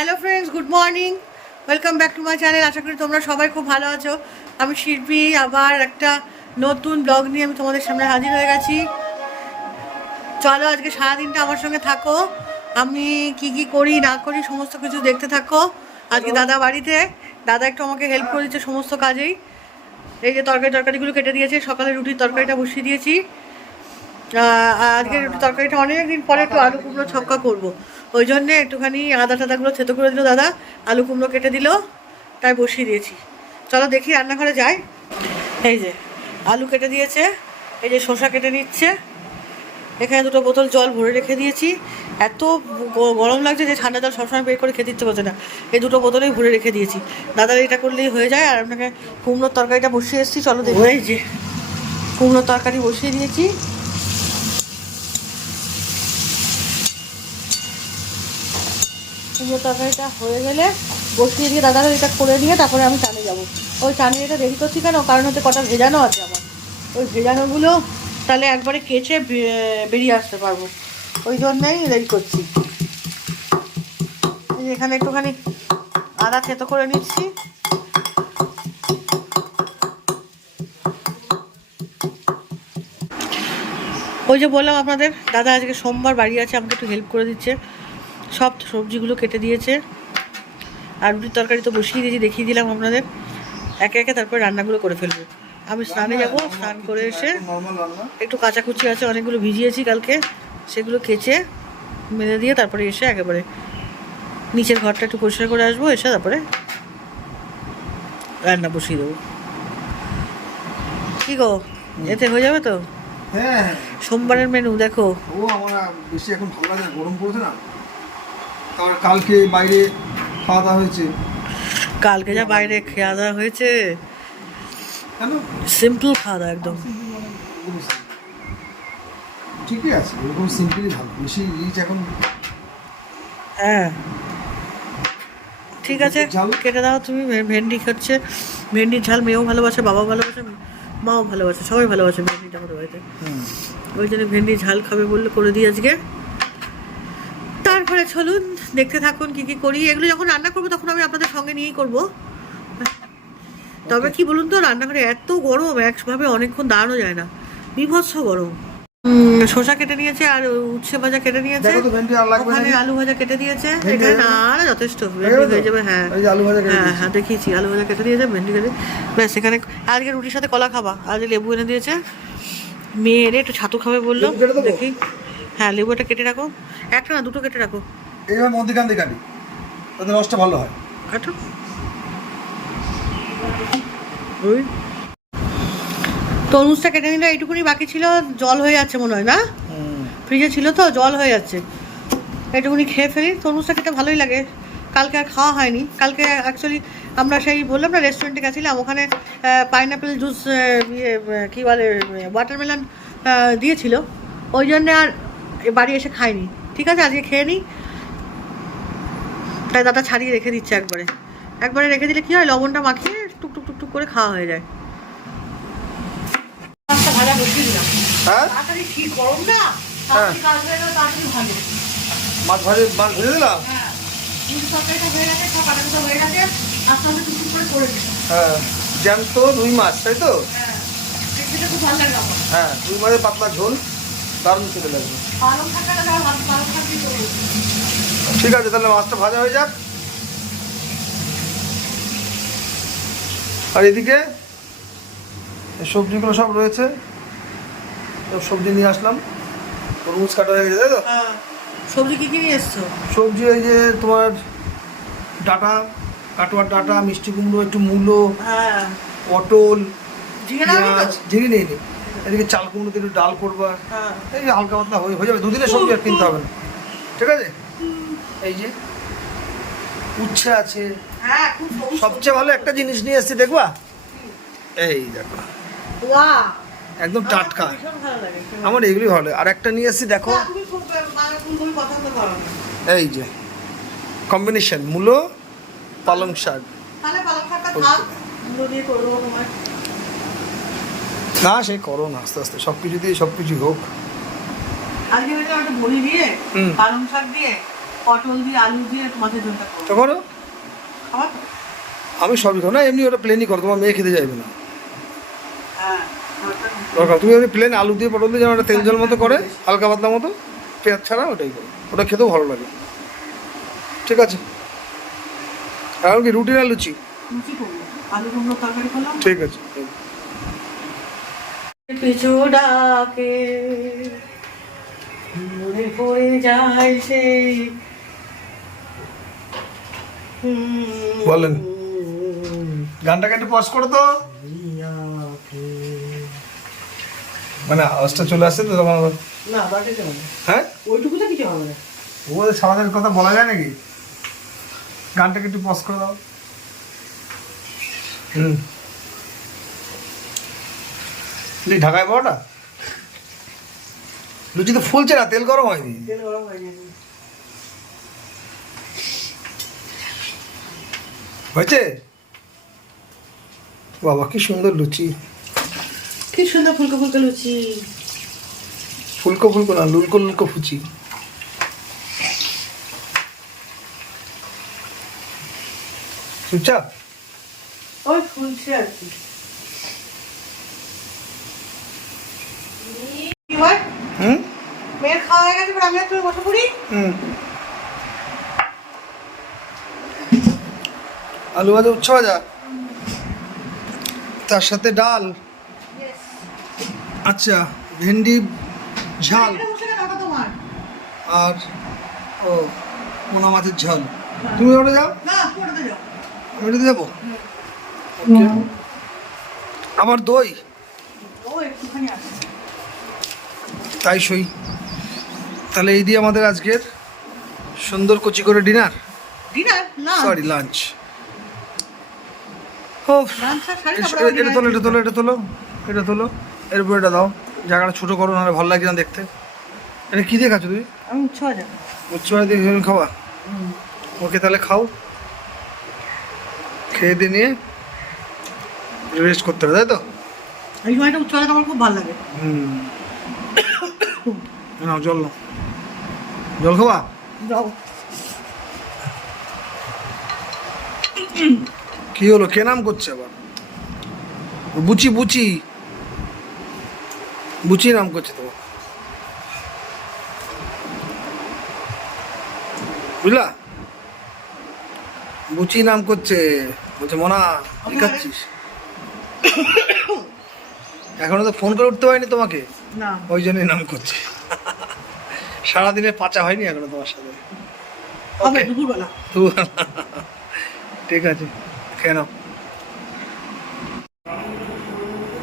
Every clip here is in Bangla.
Hello friends good morning welcome back to my channel আশা করি তোমরা সবাই খুব ভালো আছো। আমি শিল্পী আবার একটা নতুন ব্লগ নিয়ে আমি তোমাদের সামনে হাজির হয়ে গেছি। চলো আজকে সারাদিনটা আমার সঙ্গে থাকো। আমি কি কি করি না করি সমস্ত কিছু দেখতে থাকো। আজকে দাদা বাড়িতে। দাদা একটু আমাকে হেল্প করে দিচ্ছে সমস্ত কাজেই। এই যে তরকারি তরকারিগুলো কেটে দিয়েছে। সকালে রুটির তরকারিটা বসিয়ে দিয়েছি। আজকে রুটি তরকারিটা অনেক দিন পরে একটু আলু কুমড়ো ছক্কা করব। ওই জন্যে একটুখানি আদা টাদাগুলো থেতো করে দিল দাদা আলু কুমড়ো কেটে দিল তাই বসিয়ে দিয়েছি। চলো দেখি রান্নাঘরে যাই। এই যে আলু কেটে দিয়েছে এই যে শসা কেটে নিচ্ছে। এখানে দুটো বোতল জল ভরে রেখে দিয়েছি। এত গরম লাগছে যে ঠান্ডা জল সবসময় বের করে খেতে ইচ্ছে করছে না। এই দুটো বোতলেই ভরে রেখে দিয়েছি। দাদার এটা করলেই হয়ে যায় আর আপনাকে কুমড়োর তরকারিটা বসিয়ে এসেছি চলো দেখো। এই যে। কুমড়োর তরকারি বসিয়ে দিয়েছি। কুমড়ো তরকারিটা হয়ে গেলে বসিয়ে দিয়ে দাদারা এটা করে নিয়ে তারপরে আমি টানে যাব। ওই টানে এটা রেডি করছি কেন? কারণ হচ্ছে কটা ভেজানো আছে আমার। ওই ভেজানোগুলো তাহলে একবারে কেচে বেরিয়ে আসতে পারব। ওই জন্যই রেডি করছি। এখানে একটুখানি আদা থেতো করে নিচ্ছি। ওই যে বললাম আপনাদের, দাদা আজকে সোমবার বাড়ি আছে, আমাকে একটু হেল্প করে দিচ্ছে। সব সবজিগুলো কেটে দিয়েছে। আর রুটির তরকারি তো বসিয়ে দিয়েছি দেখিয়ে দিলাম আপনাদের। একে একে তারপর রান্নাগুলো করে ফেলব। আমি স্নানে যাব স্নান করে এসে একটু কাচাকুচি আছে অনেকগুলো ভিজিয়েছি কালকে। সেগুলো কেচে মেলে দিয়ে তারপরে এসে একেবারে নিচের ঘরটা একটু পরিষ্কার করে আসব এসে তারপরে রান্না বসিয়ে দেবো। কি গো এতে হয়ে যাবে তো? হ্যাঁ। হ্যাঁ সোমবারের মেনু দেখো। ও আমার বেশি এখন ভালো লাগে গরম পড়েছে না? তারপর কালকে বাইরে খাওয়া দাওয়া হয়েছে। কালকে যা বাইরে খাওয়া দাওয়া হয়েছে। সিম্পল খাওয়া দাওয়া একদম। ঠিকই আছে এরকম সিম্পলই ভালো বেশি রিচ এখন হ্যাঁ। ঠিক আছে ঝাল? কেটে দাও তুমি ভেন্ডি খাচ্ছে। ভেন্ডির ঝাল মেয়েও ভালোবাসে বাবাও ভালোবাসে মাও ভালোবাসে সবাই ভালোবাসে ভেন্ডিটা আমাদের বাড়িতে। ওই জন্য ভেন্ডি ঝাল খাবে বললে করে দিই আজকে। তারপরে চলুন। দেখতে থাকুন কি কি করি। এগুলো যখন রান্না করব তখন আমি আপনাদের সঙ্গে নিয়েই করব। তবে কি বলুন তো রান্নাঘরে এত গরম একভাবে অনেকক্ষণ দাঁড়ানো যায় না। বিভৎস গরম। শসা কেটে নিয়েছে আর উচ্ছে ভাজা কেটে নিয়েছে। আর ওখানে আলু ভাজা কেটে দিয়েছে। এখানে না? না যথেষ্ট। হয়ে ভেন্ডি যাবে হয়ে যাবে হ্যাঁ। হ্যাঁ হ্যাঁ দেখিয়েছি আলু ভাজা কেটে দিয়েছে ভেন্ডি কেটে ব্যাস এখানে আজকে রুটির সাথে কলা খাবা। আজকে লেবু এনে দিয়েছে। মেয়ে এনে একটু ছাতু খাবে বলল? দেখি। হ্যাঁ লেবু একটা কেটে রাখো। একটা না দুটো কেটে রাখো। এইভাবে মধ্যিখান দিয়ে কাটি তাতে রসটা ভালো হয়। ওই। তরমুজটা কেটে নিলে এইটুকুনি বাকি ছিল জল হয়ে যাচ্ছে মনে হয় না? ফ্রিজে ছিল তো জল হয়ে যাচ্ছে। এইটুকুনি খেয়ে ফেলি। তরমুজটা খেতে ভালোই লাগে। কালকে আর খাওয়া হয়নি। কালকে অ্যাকচুয়ালি আমরা সেই বললাম না রেস্টুরেন্টে গেছিলাম। ওখানে পাইনাপেল জুস ইয়ে কী বলে ওয়াটারমেলন দিয়েছিল। ওই জন্যে আর বাড়ি এসে খাইনি। ঠিক আছে আজকে খেয়ে নিই তাই দাদা ছাড়িয়ে রেখে দিচ্ছে একবারে। একবারে রেখে দিলে কি হয়? লবণটা মাখিয়ে টুক টুক টুক টুক করে খাওয়া হয়ে যায়। মাছটা ভাজা বসিয়ে দিলাম। হ্যাঁ? তাড়াতাড়ি ঠিক গরম না। তাড়াতাড়ি কাজ হয়ে গেল তাড়াতাড়ি ভালো মাছ ভাজে মাছ ভেজে দিলাম হ্যাঁ। তরকারিটা হয়ে গেছে সব কাটাকুটা হয়ে গেছে। আস্তে আস্তে টুকটুক করে করে দিলাম হ্যাঁ। জ্যান্ত রুই মাছ তাই তো? হ্যাঁ। হ্যাঁ রুই মাছের পাতলা ঝোল দারুণ খেতে লাগবে। পালং পালং ঠিক আছে তাহলে মাছটা ভাজা হয়ে যাক। আর এদিকে সবজিগুলো সব রয়েছে। সব সবজি নিয়ে আসলাম। তরমুজ কাটা হয়ে গেছে তাই তো? হ্যাঁ। সবজি কি কি নিয়ে এসছো? সবজি এই যে তোমার ডাটা কাটোয়ার ডাটা মিষ্টি কুমড়ো একটু মূলো হ্যাঁ। পটল ঝিঙে নিয়ে নি এদিকে চাল কুমড়ো একটু ডাল করবা। হ্যাঁ। এই হালকা পাতলা হয়ে হয়ে যাবে। দুদিনের সবজি আর কিনতে হবে না। ঠিক আছে? এই যে উচ্ছে আছে। হ্যাঁ সবচেয়ে ভালো একটা জিনিস নিয়ে এসেছি দেখবা? এই দেখো। একদম টাটকা। আমার এগুলি ভালো আর একটা নিয়ে এসেছি দেখো। মানে এই যে কম্বিনেশন মূলো পালং শাক। না সে করো না আস্তে আস্তে। সব কিছু দিয়ে সব কিছু হোক। আজকে বড়ি দিয়ে পালং শাক দিয়ে পটল দিয়ে আলু দিয়ে মাছের ঝোলটা তো করো খাবার? আমি সবই খাব না এমনি ওটা প্লেনই করো তোমার মেয়ে খেতে যাবে না। হ্যাঁ দরকার তুমি এমনি প্লেন আলু দিয়ে পটল দিয়ে যেমন একটা তেল জল মতো করে হালকা পাতলা মতো পেঁয়াজ ছাড়া ওটাই করো। ওটা খেতেও ভালো লাগে। ঠিক আছে। আর কি রুটি না লুচি ঠিক আছে। পিছু ডাকে মনে পড়ে যায় সেই বলেন। গানটাকে একটু পজ করো তো? মানে আওয়াজটা চলে আসছে তো তখন না বাকি। হ্যাঁ? ওইটুকুতে কিছু হবে না। ও সারাদিনের কথা বলা যায় নাকি? গানটাকে একটু পজ করে দাও। হুম। ঢাকায় পাওয়াটা লুচি তো ফুলছে না তেল গরম হয়নি। তেল গরম হয়ে হয়েছে? বাবা কি সুন্দর লুচি। কি সুন্দর ফুলকো ফুলকো লুচি। ফুলকো ফুলকো না লুলকো লুলকো ফুচি। চুপচাপ ওই ফুলছে আর কি। হুম? মেয়ের খাওয়া হয়ে গেছে আমি একটু বসে পড়ি? হুম। আলু ভাজা উচ্ছে ভাজা? তার সাথে ডাল? আচ্ছা ভেন্ডি ঝাল? ওটা আর ও পোনা মাছের ঝাল। তুমি ওটা যাও। ওটাতে যাব? আমার দই? তাই সই। তাহলে এই দিয়ে আমাদের আজকের সুন্দর কচি করে ডিনার? ডিনার সরি লাঞ্চ এটা তোলো এটা তোলো এটা তোলো এটা তোলো। এরপর এটা দাও। জায়গাটা ছোটো করো নাহলে ভালো লাগছে না দেখতে। এটা কী দিয়ে খাচ্ছ তুমি? আমি দিয়ে খাওয়া? ওকে তাহলে খাও। খেয়ে দিয়ে নিয়ে রেস্ট করতে হবে তাই তো? এই সময়টা আমার খুব ভালো লাগে। হুম। নাও জল নাও। জল খাওয়া যাও কি হলো? কে নাম করছে আবার? বুচি বুচি। বুচি নাম করছে তো। বুঝলা? বুচি নাম করছে। বলছে মনা কি খাচ্ছিস এখনও তো ফোন করে উঠতে পারিনি তোমাকে। না। ওই জন্যই নাম করছে। সারাদিনে পাচা হয়নি এখনও তোমার সাথে। ঠিক আছে। খেয়ে নাও।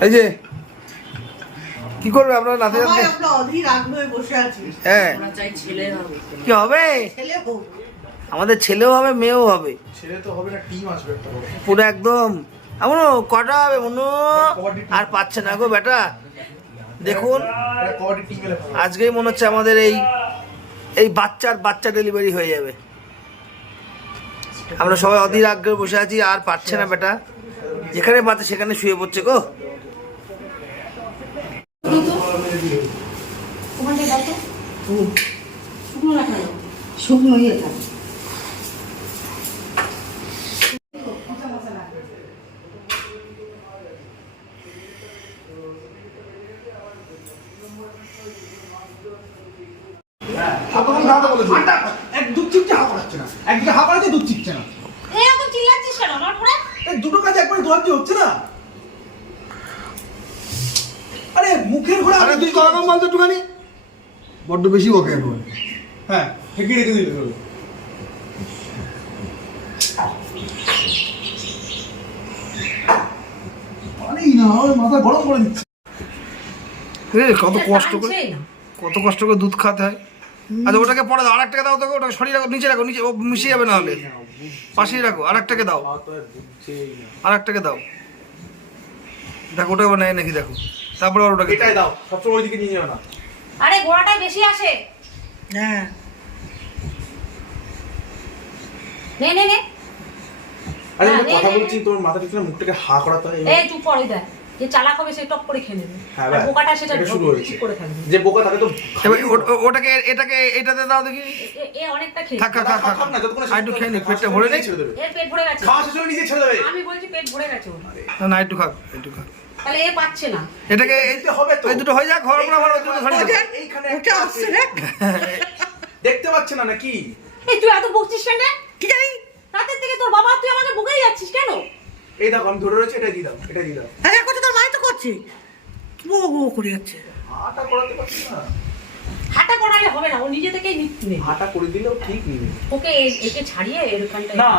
এই যে কি করবে নাতে যাতে আমরা আছি। হ্যাঁ। কি হবে? আমাদের ছেলেও হবে মেয়েও হবে। ছেলে তো হবে না টিম আসবে পুরো একদম। এমন কটা হবে মনু? আর পাচ্ছে না গো বেটা। দেখুন। আজকেই মনে হচ্ছে আমাদের এই এই বাচ্চার বাচ্চা ডেলিভারি হয়ে যাবে। আমরা সবাই অধীর আগ্রহে বসে আছি আর পারছে না বেটা। যেখানে পাচ্ছে সেখানে শুয়ে পড়ছে গো। শুকনো ইয়ে থাকে কতক্ষণ খাওয়াতে বলেছি? এক দুধ চিপছে হা করাচ্ছে না একদিকে হা করাচ্ছে দুধ চিপছে না এরকম চিল্লাচ্ছিস কেন আমার পুরো এই দুটো কাজ একবারে দোয়াচ্ছি হচ্ছে না আরে মুখের ঘোরা আরে তুই বলতো একটুখানি। বড্ড বেশি বকে এখন। হ্যাঁ ঠেকে রেখে দিলে হবে। আরেই না আমার মাথা গরম করে দিচ্ছে। কত কষ্ট করে কত কষ্ট করে দুধ খাতে হয়। আচ্ছা ওটাকে পরে দাও আরেকটাকে দাও তোকে ওটাকে সরিয়ে রাখো নিচে রাখো নিচে ও মিশিয়ে যাবে না হলে পাশেই রাখো আরেকটাকে দাও। আরেকটাকে দাও। দেখো ওটা নেয় নাকি দেখো। তারপরে আর ওটাকে এটাই দাও সবসময় ওইদিকে নিয়ে যাও না। আরে গোড়াটাই বেশি আসে। হ্যাঁ। নে নে নে। আরে না, আমি কথা নে, বলছি তোমার মাথা ঠিক না মুখটাকে হা করাতে হয় এই চুপ করে দেয় যে চালাক হবে সে টপ করে খেয়ে নেবে। হ্যাঁ, আর বোকাটা সেটা শুরু হয়েছে। করে থাকবে। যে বোকা তাকে তো ওটাকে এটাকে এটাতে দাও দেখি। এ- অনেকটা খেয়ে থাক থাক থাক থাক। থাক না, যতক্ষণ না আর একটু খেয়ে নি পেটটা ভরে নেই এর পেট ভরে গেছে। খাওয়া শেষ হলে নিজে ছেড়ে দেবে। আমি বলছি পেট ভরে গেছে ওর। না না একটু খাক একটু খাক। তাহলে এ পাচ্ছে না। এটাকে এই দিতে হবে তো। এই দুটো হয়ে যাক ঘর আমরা ঘর দুটো ধরে এইখানে একটা আসছে। দেখতে পাচ্ছে না নাকি? এই তুই এত বকছিস কেন? কি জানি রাতের থেকে তোর বাবা তুই আমাকে বকেই যাচ্ছিস কেন? এই দেখো আমি ধরে রয়েছে এটা দিয়ে দাও এটা দিয়ে দাও। হ্যাঁ করছে তোর মাই তো করছে। ও ও করে যাচ্ছে। হাঁটা করাতে পারছি না। হাঁটা করালে হবে না ও নিজে থেকেই নেই হাঁটা করে দিলেও ঠিক নেই। ওকে একে ছাড়িয়ে এখানটায় না।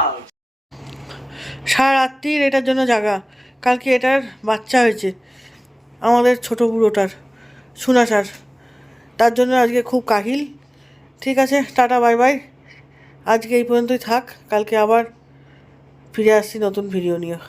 সারা রাত্রির এটার জন্য জাগা। কালকে এটার বাচ্চা হয়েছে, আমাদের ছোটো বুড়োটার, সুনাসার। তার জন্য আজকে খুব কাহিল। ঠিক আছে, টাটা, বাই বাই। আজকে এই পর্যন্তই থাক, কালকে আবার ফিরে আসছি নতুন ভিডিও নিয়ে।